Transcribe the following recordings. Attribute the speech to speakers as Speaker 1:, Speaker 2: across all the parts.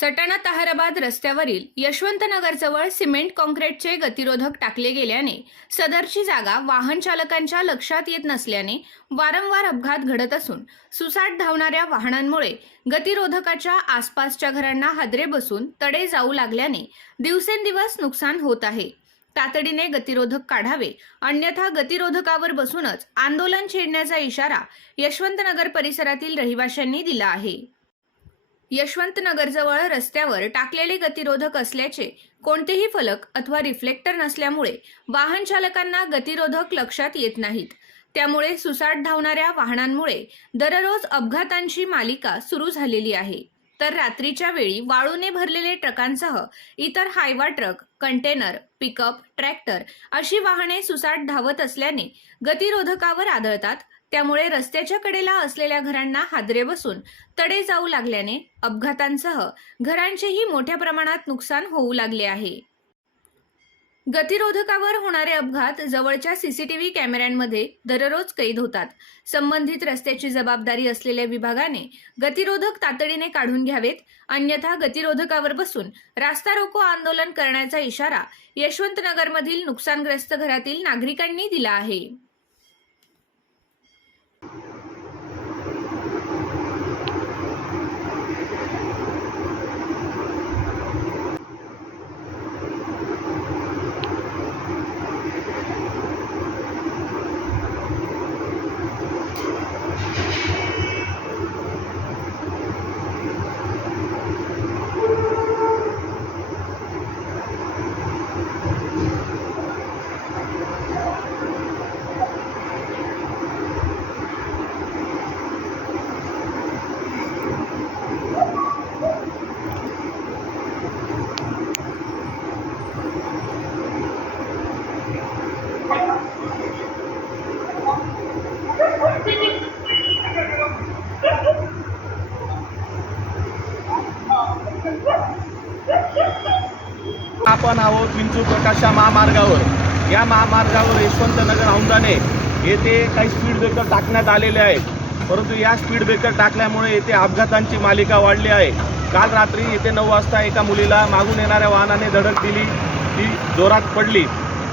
Speaker 1: सटाणा ताहराबाद रस्त्यावरील यशवंतनगरजवळ सिमेंट कॉन्क्रीटचे गतिरोधक टाकले गेल्याने सदरची जागा वाहन चालकांच्या लक्षात येत नसल्याने वारंवार अपघात घडत असून सुसाट धावणाऱ्या वाहनांमुळे गतिरोधकाच्या आसपासच्या घरांना हादरे बसून तडे जाऊ लागल्याने दिवसेंदिवस नुकसान होत आहे. तातडीने गतिरोधक काढावे अन्यथा गतिरोधकावर बसूनच आंदोलन छेडण्याचा इशारा यशवंतनगर परिसरातील रहिवाशांनी दिला आहे. यशवंतनगरजवळ रस्त्यावर टाकलेले गतिरोधक असल्याचे कोणतेही फलक अथवा रिफ्लेक्टर नसल्यामुळे वाहन चालकांना गतिरोधक लक्षात येत नाहीत. त्यामुळे सुसाट धावणाऱ्या वाहनांमुळे दररोज अपघातांची मालिका सुरू झालेली आहे. तर रात्रीच्या वेळी वाळूने भरलेले ट्रकांसह इतर Hyva truck container pickup tractor अशी वाहने सुसाट धावत असल्याने गतिरोधकावर आदळतात. त्यामुळे रस्त्याच्या कडेला असलेल्या घरांना हादरे बसून तडे जाऊ लागल्याने अपघातांसह घरांचेही मोठ्या प्रमाणात नुकसान होऊ लागले आहे. गतिरोधकावर होणारे अपघात जवळच्या सीसीटीव्ही कॅमेऱ्यांमध्ये दररोज कैद होतात. संबंधित रस्त्याची जबाबदारी असलेल्या विभागाने गतिरोधक तातडीने काढून घ्यावेत अन्यथा गतिरोधकावर बसून रास्ता रोको आंदोलन करण्याचा इशारा यशवंतनगरमधील नुकसानग्रस्त घरातील नागरिकांनी दिला आहे.
Speaker 2: आपण आहोत विंचू प्रकाशा महामार्गावर. या महामार्गावर यशवंतनगर औंदाने येथे काही स्पीड ब्रेकर टाकण्यात आलेले आहेत. परंतु या स्पीड ब्रेकर टाकल्यामुळे येथे अपघातांची मालिका वाढली आहे. काल रात्री येथे नऊ वाजता एका मुलीला मागून येणाऱ्या वाहनाने धडक दिली ती जोरात पडली.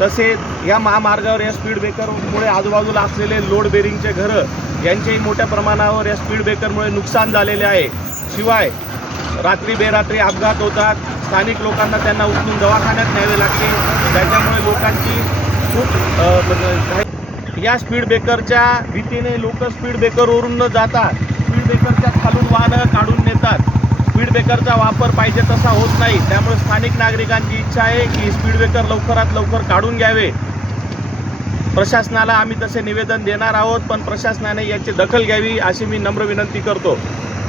Speaker 2: तसेच या महामार्गावर या स्पीड ब्रेकरमुळे आजूबाजूला असलेले लोड बेरिंगचे घरं यांचेही मोठ्या प्रमाणावर या स्पीड ब्रेकरमुळे नुकसान झालेले आहे. शिवाय रात्री बेरात्री अपघात होतात. स्थानिक लोकांना त्यांना उचलून दवाखान्यात न्यावे लागते. त्याच्यामुळे लोकांची खूप म्हणजे या स्पीड ब्रेकरच्या भीतीने लोक स्पीड ब्रेकरवरून न जाता स्पीड ब्रेकरच्या खालून वाहनं काढून नेतात. स्पीड ब्रेकरचा वापर पाहिजे तसा होत नाही. त्यामुळे स्थानिक नागरिकांची इच्छा आहे की स्पीड ब्रेकर लवकरात लवकर काढून घ्यावे. प्रशासनाला आम्ही तसे निवेदन देणार आहोत पण प्रशासनाने याची दखल घ्यावी अशी मी नम्र विनंती करतो.